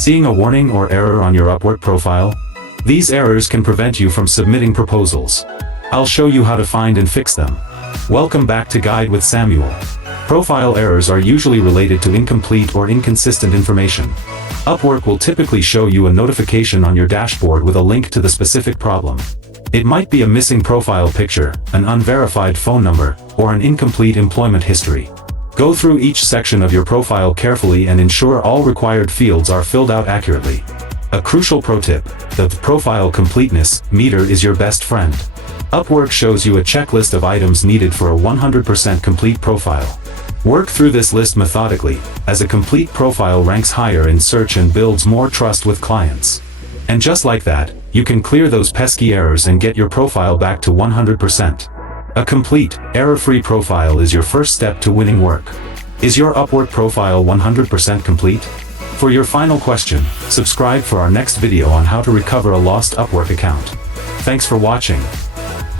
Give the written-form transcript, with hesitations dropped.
Seeing a warning or error on your Upwork profile? These errors can prevent you from submitting proposals. I'll show you how to find and fix them. Welcome back to Guide with Samuel. Profile errors are usually related to incomplete or inconsistent information. Upwork will typically show you a notification on your dashboard with a link to the specific problem. It might be a missing profile picture, an unverified phone number, or an incomplete employment history. Go through each section of your profile carefully and ensure all required fields are filled out accurately. A crucial pro tip: the profile completeness meter is your best friend. Upwork shows you a checklist of items needed for a 100% complete profile. Work through this list methodically, as a complete profile ranks higher in search and builds more trust with clients. And just like that, you can clear those pesky errors and get your profile back to 100%. A complete, error-free profile is your first step to winning work. Is your Upwork profile 100% complete? For your final question, subscribe for our next video on how to recover a lost Upwork account. Thanks for watching.